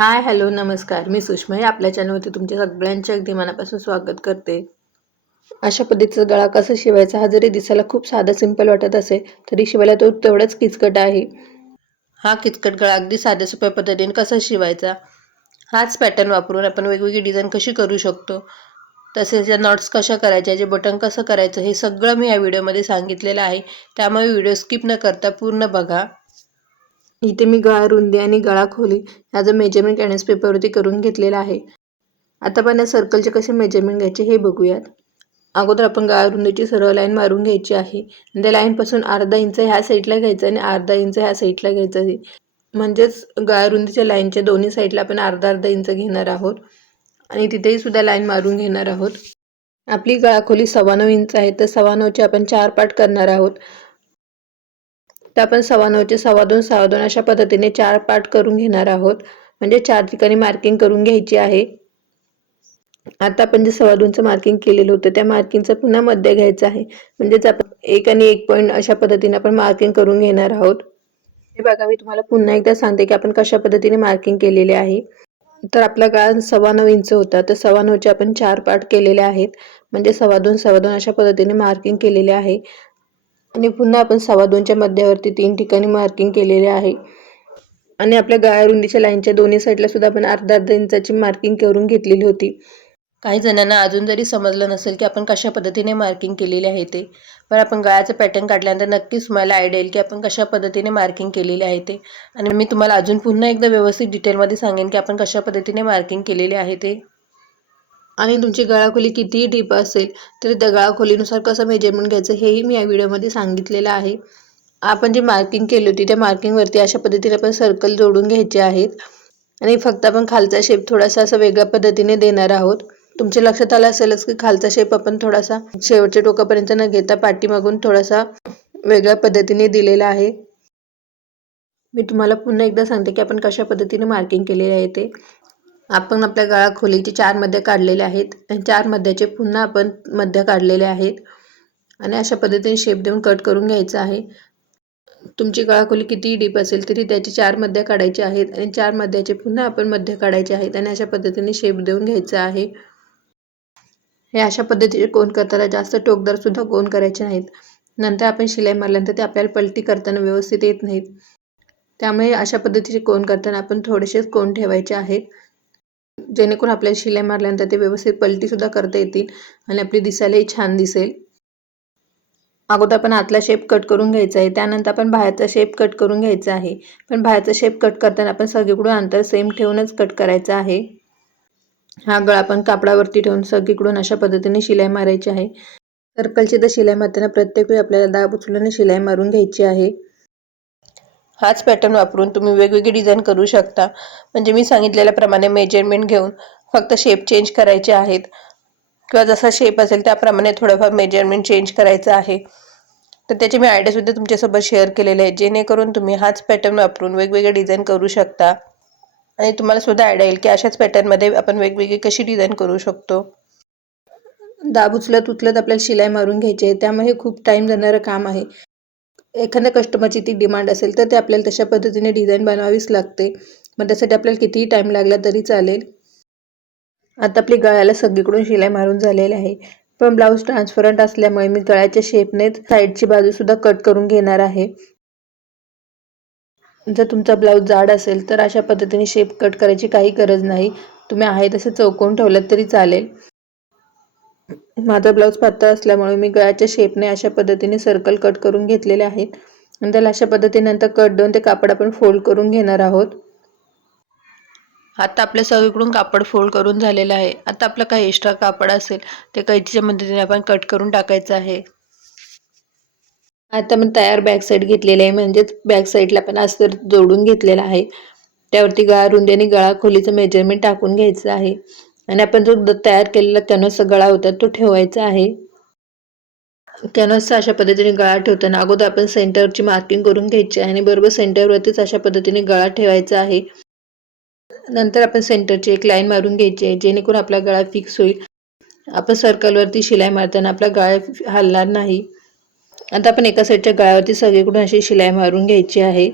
Hi hello नमस्कार. मी सुषमा हे आपल्या चॅनलवरती तुमच्या सगळ्यांचे अगदी मनापासून स्वागत करते. अशा पद्धतीचा गळा कसा शिवायचा हा जरी दिसायला खूप साधा सिंपल वाटत असेल तरी शिवायला तो तेवढाच किचकट आहे. हा किचकट गळा अगदी साध्या सोप्या पद्धतीने कसा शिवायचा? हाच पॅटर्न वापरून आपण वेगवेगळी डिझाईन कशी करू शकतो? तसेच या नॉट्स कशा करायच्या? जे बटन कसं करायचं? हे सगळं मी या व्हिडिओमध्ये सांगितलेलं आहे. त्यामुळे व्हिडिओ स्किप न करता पूर्ण बघा. इथे मी गळा रुंदी आणि गळा खोली ह्याचं मेजरमेंट कॅनस पेपरवरती करून घेतलेलं आहे. आता पण या सर्कलचे कसे मेजरमेंट घ्यायचे हे बघूयात. अगोदर आपण गळा रुंदीची सरळ लाईन मारून घ्यायची आहे. आणि त्या लाईनपासून अर्धा इंच ह्या साईडला घ्यायचं आणि अर्धा इंच ह्या साईडला घ्यायचं आहे. म्हणजेच गळा रुंदीच्या लाईनच्या दोन्ही साईडला आपण अर्धा अर्धा इंच घेणार आहोत. आणि तिथेही सुद्धा लाईन मारून घेणार आहोत. आपली गळाखोली सव्वा नऊ इंच आहे. तर सव्वा नऊचे आपण चार पार्ट करणार आहोत. तर आपण सव्वा नऊचे सव्वा दोन सव्वा दोन अशा पद्धतीने चार पार्ट करून घेणार आहोत. म्हणजे चार ठिकाणी मार्किंग करून घ्यायची आहे. आता आपण जे सव्वा दोनचं मार्किंग केलेलं होतं त्या मार्किंगचं पुन्हा मध्य घ्यायचं आहे. म्हणजेच आपण एक आणि एक पॉईंट अशा पद्धतीने आपण मार्किंग करून घेणार आहोत. हे बघा मी तुम्हाला पुन्हा एकदा सांगते की आपण कशा पद्धतीने मार्किंग केलेले आहे. तर आपला गाळ सव्वा नऊ इंच होता. तर सव्वा नऊचे आपण चार पार्ट केलेले आहेत. म्हणजे सव्वा दोन सव्वा दोन अशा पद्धतीने मार्किंग केलेले आहे. आणि पुन्हा आपण सव्वा दोनच्या मध्यावरती तीन ठिकाणी मार्किंग केलेले आहे. आणि आपल्या गाळ्या रुंदीच्या लाईनच्या दोन्ही साईडला सुद्धा आपण अर्धा अर्धा इंचाची मार्किंग करून घेतलेली होती. काही जणांना अजून जरी समजलं नसेल की आपण कशा पद्धतीने मार्किंग केलेले आहे ते पण आपण गळ्याचं पॅटर्न काढल्यानंतर नक्कीच तुम्हाला आयडिया येईल की आपण कशा पद्धतीने मार्किंग केलेले आहे ते. आणि मी तुम्हाला अजून पुन्हा एकदा व्यवस्थित डिटेलमध्ये सांगेन की आपण कशा पद्धतीने मार्किंग केलेले आहे ते. आणि तुमची गळाखोली कितीही डीप असेल तरी त्या गळाखोलीनुसार कसं मेजरमेंट घ्यायचं हेही मी या व्हिडिओमध्ये सांगितलेलं आहे. आपण जी मार्किंग केली होती त्या मार्किंगवरती अशा पद्धतीने आपण सर्कल जोडून घ्यायचे आहेत. आणि फक्त आपण खालचा शेप थोडासा असं वेगळ्या पद्धतीने देणार आहोत. तुमच्या लक्षात आलं असेलच की खालचा शेप आपण थोडासा शेवटच्या टोकापर्यंत न घेता पाठीमागून थोडासा वेगळ्या पद्धतीने दिलेला आहे. मी तुम्हाला पुन्हा एकदा सांगते की आपण कशा पद्धतीने मार्किंग केलेले आहे ते. आपण आपल्या गळा खोलीचे चार मध्य काढलेले आहेत आणि चार मध्याचे पुन्हा आपण मध्य काढलेले आहेत. आणि अशा पद्धतीने शेप देऊन कट करून घ्यायचं आहे. तुमची गळाखोली कितीही डीप असेल तरी त्याचे चार मध्य काढायचे आहेत आणि चार मध्याचे पुन्हा आपण मध्य काढायचे आहेत आणि अशा पद्धतीने शेप देऊन घ्यायचं आहे. हे अशा पद्धतीचे कोण करताना जास्त टोकदार सुद्धा कोण करायचे नाहीत. नंतर आपण शिलाई मारल्यानंतर ते आपल्याला पलटी करताना व्यवस्थित येत नाहीत. त्यामुळे अशा पद्धतीचे कोण करताना आपण थोडेसेच कोण ठेवायचे आहेत. जेणेकरून आपल्याला शिलाई मारल्यानंतर ते व्यवस्थित पलटीसुद्धा करता येतील आणि आपली दिसायलाही छान दिसेल. अगोदर आपण आतला शेप कट करून घ्यायचा आहे त्यानंतर आपण बाहेरचा शेप कट करून घ्यायचा आहे. पण बाहेरचा शेप कट करताना आपण सगळीकडून अंतर सेम ठेवूनच कट करायचा आहे. हा गळा आपण कापडावरती ठेवून सगळीकडून अशा पद्धतीने शिलाई मारायची आहे. सर्कलची तर शिलाई मारताना प्रत्येक वेळी आपल्याला दाब उचलून शिलाई मारून घ्यायची आहे. हाच पॅटर्न वापरून तुम्ही वेगवेगळी डिझाईन करू शकता. म्हणजे मी सांगितलेल्याप्रमाणे मेजरमेंट घेऊन फक्त शेप चेंज करायचे आहेत. किंवा जसा शेप असेल त्याप्रमाणे थोडंफार मेजरमेंट चेंज करायचं आहे. तर त्याचे मी आयडियासुद्धा तुमच्यासोबत शेअर केलेले आहेत. जेणेकरून तुम्ही हाच पॅटर्न वापरून वेगवेगळे डिझाईन करू शकता. आणि तुम्हाला सुद्धा आयडिया येईल की अशाच पॅटर्नमध्ये आपण वेगवेगळी कशी डिझाईन करू शकतो. दाब उचलत उचलत आपल्याला शिलाई मारून घ्यायची आहे. त्यामुळे खूप टाईम जाणारं काम आहे. एखाद्या कस्टमरची ती डिमांड असेल तर ते आपल्याला तशा पद्धतीने डिझाईन बनवावीच लागते. मग त्यासाठी आपल्याला कितीही टाईम लागला तरी चालेल. आता आपली गळ्याला सगळीकडून शिलाई मारून झालेली आहे. पण ब्लाऊज ट्रान्सपरंट असल्यामुळे मी गळ्याच्या शेपनेच साईडची बाजूसुद्धा कट करून घेणार आहे. जर तुमचा ब्लाऊज जाड असेल तर अशा पद्धतीने शेप कट करायची काही गरज नाही. तुम्ही आहे तसे चौकोन ठेवलं तरी चालेल. माझा ब्लाऊज पातळ असल्यामुळे मी गळ्याच्या शेपने अशा पद्धतीने सर्कल कट करून घेतलेले आहेत. आणि त्याला अशा पद्धतीने नंतर कट देऊन ते कापड आपण फोल्ड करून घेणार आहोत. आता आपल्या सगळीकडून कापड फोल्ड करून झालेलं आहे. आता आपलं काही एक्स्ट्रा कापड असेल ते कैचीच्या मदतीने आपण कट करून टाकायचं आहे. आता मी तयार बॅक साईड घेतलेली आहे म्हणजेच बॅक साईडला पण अस्तर जोडून घेतलेला आहे. त्यावरती गळा रुंदी आणि गळा खोलीचं मेजरमेंट टाकून घ्यायचं आहे. आणि आपण जो तयार केलेला कॅनव्हसचा गळा होता तो ठेवायचा आहे. कॅनव्हसचा अशा पद्धतीने गळा ठेवताना अगोदर आपण सेंटरची मार्किंग करून घ्यायची आहे आणि बरोबर सेंटरवरतीच अशा पद्धतीने गळा ठेवायचा आहे. नंतर आपण सेंटरची एक लाईन मारून घ्यायची आहे जेणेकरून आपला गळा फिक्स होईल. आपण सर्कलवरती शिलाई मारताना आपला गळा हलणार नाही. आता आपण एका साईडच्या गळ्यावरती सगळीकडून अशी शिलाई मारून घ्यायची आहे.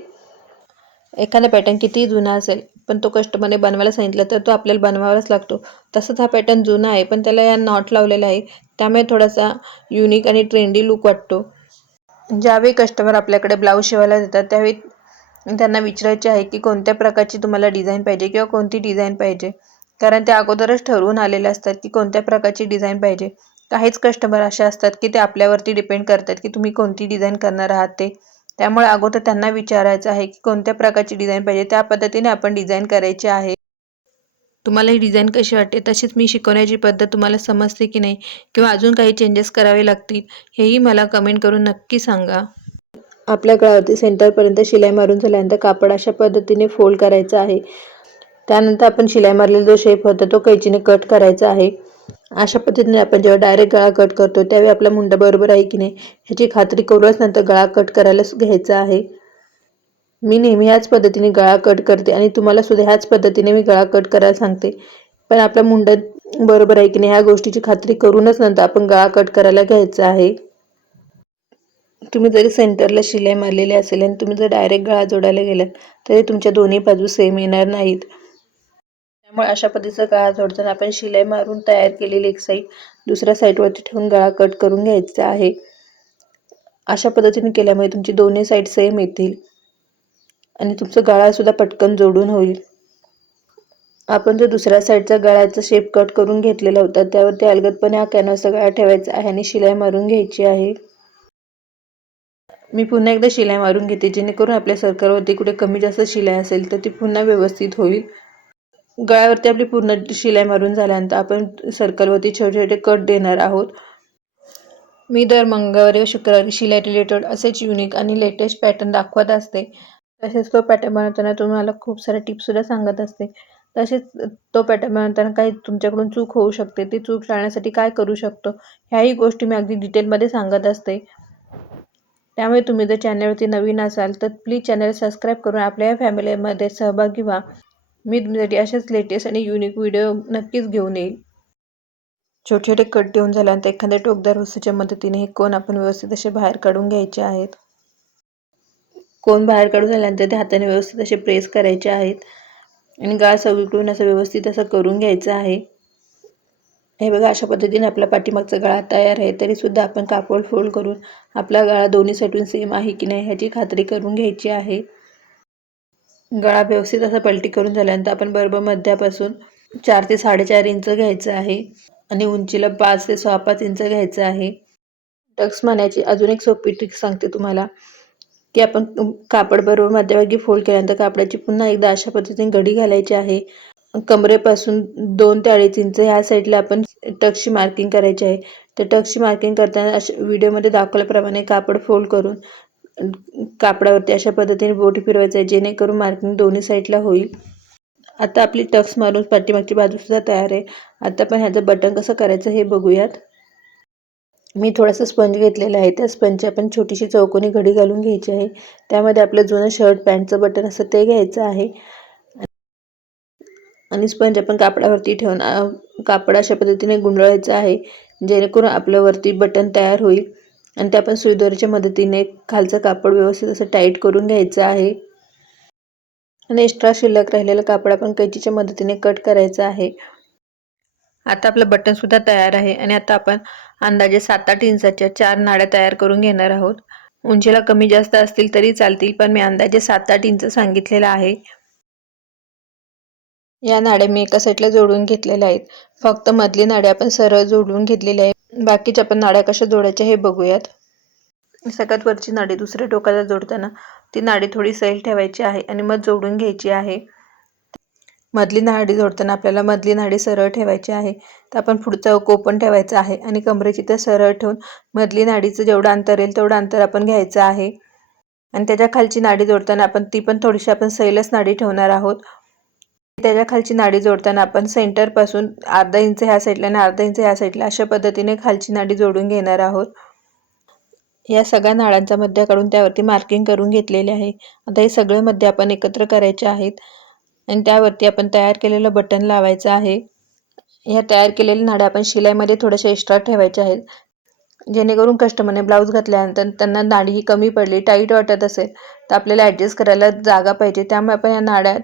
एखादा पॅटर्न कितीही जुना असेल पण तो कस्टमरने बनवायला सांगितलं तर तो आपल्याला बनवावाच लागतो. तसंच हा पॅटर्न जुना आहे पण त्याला या नॉट लावलेला आहे. त्यामुळे थोडासा युनिक आणि ट्रेंडी लुक वाटतो. ज्यावेळी कस्टमर आपल्याकडे ब्लाऊज शिवायला देतात त्यावेळी त्यांना विचारायचे आहे की कोणत्या प्रकारची तुम्हाला डिझाईन पाहिजे किंवा कोणती डिझाईन पाहिजे? कारण ते अगोदरच ठरवून आलेले असतात की कोणत्या प्रकारची डिझाईन पाहिजे. काहीच कस्टमर असे असतात की ते आपल्यावरती डिपेंड करतात की तुम्ही कोणती डिझाईन करणार आहात ते. त्यामुळे अगोदर त्यांना विचारायचं आहे की कोणत्या प्रकारची डिझाईन पाहिजे? त्या पद्धतीने आपण डिझाईन करायची आहे. तुम्हाला ही डिझाईन कशी वाटते? तशीच मी शिकवण्याची पद्धत तुम्हाला समजते की नाही? किंवा अजून काही चेंजेस करावे लागतील हेही मला कमेंट करून नक्की सांगा. आपल्या गळावरती सेंटरपर्यंत शिलाई मारून झाल्यानंतर कापड अशा पद्धतीने फोल्ड करायचं आहे. त्यानंतर आपण शिलाई मारलेला जो शेप होता तो कैचीने कट करायचा आहे. अशा पद्धतीने आपण जेव्हा डायरेक्ट गळा कट करतो त्यावेळी आपला मुंडा बरोबर आहे की नाही ह्याची खात्री करूनच नंतर गळा कट करायला घ्यायचा आहे. मी नेहमी ह्याच पद्धतीने गळा कट करते आणि तुम्हाला सुद्धा ह्याच पद्धतीने मी गळा कट करायला सांगते. पण आपला मुंडा बरोबर आहे की नाही ह्या गोष्टीची खात्री करूनच नंतर आपण गळा कट करायला घ्यायचा आहे. तुम्ही जरी सेंटरला शिलाई मारलेली असेल आणि तुम्ही जर डायरेक्ट गळा जोडायला गेलात तरी तुमच्या दोन्ही बाजू सेम येणार नाहीत. त्यामुळे अशा पद्धतीचा गळा जोडताना आपण शिलाई मारून तयार केलेली एक साईड दुसऱ्या साईडवरती ठेवून गळा कट करून घ्यायचा आहे. अशा पद्धतीने केल्यामुळे तुमची दोन्ही साईड सेम येतील. आणि तुमचं गळासुद्धा पटकन जोडून होईल. आपण जो दुसऱ्या साईडचा गळ्याचा शेप कट करून घेतलेला होता त्यावरती अलगदपणे हा कॅनव्हसचा गळा ठेवायचा आहे आणि शिलाई मारून घ्यायची आहे. मी पुन्हा एकदा शिलाई मारून घेते जेणेकरून आपल्या सरकारवरती कुठे कमी जास्त शिलाई असेल तर ती पुन्हा व्यवस्थित होईल. गळ्यावरती आपली पूर्ण शिलाई मारून झाल्यानंतर आपण सर्कलवरती छोटे छोटे कट देणार आहोत. मी दर मंगळवारी व शुक्रवारी शिलाई रिलेटेड असेच युनिक आणि लेटेस्ट पॅटर्न दाखवत असते. तसेच तो पॅटर्न बनवताना तुम्हाला खूप साऱ्या टिप्ससुद्धा सांगत असते. तसेच तो पॅटर्न बनवताना काही तुमच्याकडून चूक होऊ शकते. ती चूक टाळण्यासाठी काय करू शकतो? ह्याही गोष्टी मी अगदी डिटेलमध्ये सांगत असते. त्यामुळे तुम्ही जर चॅनलवरती नवीन असाल तर प्लीज चॅनल सबस्क्राईब करून आपल्या या फॅमिलीमध्ये सहभागी व्हा. मी तुमच्यासाठी असेच लेटेस्ट आणि युनिक व्हिडिओ नक्कीच घेऊन येईल. छोटे छोटे कट देऊन झाल्यानंतर एखाद्या टोकदार वस्तूच्या मदतीने हे कोण आपण व्यवस्थित असे बाहेर काढून घ्यायचे आहेत? कोण बाहेर काढून झाल्यानंतर ते हाताने व्यवस्थित असे प्रेस करायचे आहेत? आणि गाळ सगळीकडून असं व्यवस्थित असं करून घ्यायचं आहे? हे बघा अशा पद्धतीने आपला पाठीमागचा गळा तयार आहे तरीसुद्धा आपण कापड फोल्ड करून आपला गळा दोन्ही साईडून सेम आहे की नाही ह्याची खात्री करून घ्यायची आहे. गळा व्यवस्थित असा पलटी करून झाल्यानंतर आपण बरोबर मध्यापासून चार ते साडेचार इंच घ्यायचं आहे आणि उंचीला पाच ते सहा पाच इंच घ्यायचं आहे. टक्स मानायची अजून एक सोपी ट्रिक सांगते तुम्हाला की आपण कापड बरोबर मध्यभागी फोल्ड केल्यानंतर कापडाची पुन्हा एकदा अशा पद्धतीने घडी घालायची आहे. कमरेपासून दोन ते अडीच इंच ह्या साईडला आपण टक्सची मार्किंग करायची आहे. तर टक्सची मार्किंग करताना अशा व्हिडिओमध्ये दाखवल्याप्रमाणे कापड फोल्ड करून कापडावरती अशा पद्धतीने बोटी फिरवायचं आहे जेणेकरून मार्किंग दोन्ही साईडला होईल. आता आपली टक्स मारून पाठीमागची बाजूसुद्धा तयार आहे. आता पण ह्याचं बटन कसं करायचं हे बघूयात. मी थोडासा स्पंज घेतलेला आहे. त्या स्पंजची आपण छोटीशी चौकोनी घडी घालून घ्यायची आहे. त्यामध्ये आपलं जुनं शर्ट पॅन्टचं बटन असं ते घ्यायचं आहे. आणि स्पंज आपण कापडावरती ठेवून कापड अशा पद्धतीने गुंडळायचं आहे जेणेकरून आपल्यावरती बटन तयार होईल. आणि ते आपण सुईदोरीच्या मदतीने खालचं कापड व्यवस्थित असं टाईट करून घ्यायचं आहे. आणि एक्स्ट्रा शिल्लक राहिलेलं कापड आपण कैचीच्या मदतीने कट करायचं आहे. आता आपलं बटनसुद्धा तयार आहे आणि आता आपण अंदाजे सात आठ इंचाच्या चार नाड्या तयार करून घेणार आहोत. उंचीला कमी जास्त असतील तरी चालतील पण मी अंदाजे सात आठ इंच सांगितलेलं आहे. या नाड्या मी एका साईडला जोडून घेतलेल्या आहेत. फक्त मधली नाड्या आपण सरळ जोडून घेतलेल्या आहेत बाकीच्या आपण नाड्या कशा जोडायच्या हे बघूयात. सगळ्यात वरची नाडी दुसऱ्या टोकाला जोडताना ती नाडी थोडी सैल ठेवायची आहे आणि मग जोडून घ्यायची आहे. मधली नाडी जोडताना आपल्याला मधली नाडी सरळ ठेवायची आहे. तर आपण पुढचं कोपण ठेवायचं आहे आणि कमरेची तर सरळ ठेवून मधली नाडीचं जेवढं अंतर येईल तेवढं अंतर आपण घ्यायचं आहे. आणि त्याच्या खालची नाडी जोडताना आपण ती पण थोडीशी आपण सैलच नाडी ठेवणार आहोत. त्याच्या खालची नाडी जोडताना आपण सेंटरपासून अर्धा इंच ह्या साईडला आणि अर्धा इंच ह्या साईडला अशा पद्धतीने खालची नाडी जोडून घेणार आहोत. या सगळ्या नाळांचा मध्य काढून त्यावरती मार्किंग करून घेतलेले आहे. आता हे सगळे मध्य आपण एकत्र करायचे आहेत. आणि त्यावरती आपण तयार केलेलं बटन लावायचं आहे. ह्या तयार केलेल्या नाड्या आपण शिलाईमध्ये थोड्याशा एक्स्ट्रा ठेवायच्या आहेत. जेणेकरून कस्टमरने ब्लाऊज घातल्यानंतर त्यांना नाडी ही कमी पडली टाईट वाटत असेल तर आपल्याला ॲडजस्ट करायला जागा पाहिजे. त्यामुळे आपण या नाड्या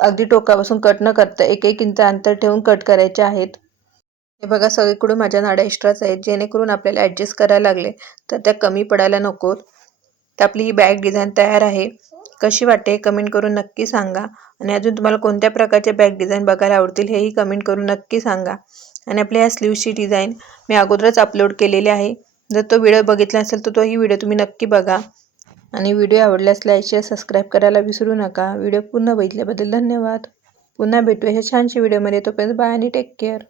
अगदी टोकापासून कट न करता एक एक इंच अंतर ठेवून कट करायचे आहेत. हे बघा सगळीकडून माझ्या नाड्या एक्स्ट्राच आहेत जेणेकरून आपल्याला ॲडजस्ट करायला लागले तर त्या कमी पडायला नकोत तर आपली ही बॅग डिझाईन तयार आहे. कशी वाटते कमेंट करून नक्की सांगा. आणि अजून तुम्हाला कोणत्या प्रकारचे बॅग डिझाईन बघायला आवडतील हेही कमेंट करून नक्की सांगा. आणि आपल्या ह्या स्लीवची डिझाईन मी अगोदरच अपलोड केलेली आहे. जर तो व्हिडिओ बघितला असेल तर तोही व्हिडिओ तुम्ही नक्की बघा. आणि व्हिडिओ आवडल्यास लाईक शेअर सबस्क्राईब करायला विसरू नका. व्हिडिओ पूर्ण बघितल्याबद्दल धन्यवाद. पुन्हा भेटू ह्या छानशा व्हिडिओमध्ये तोपर्यंत बाय आणि टेक केअर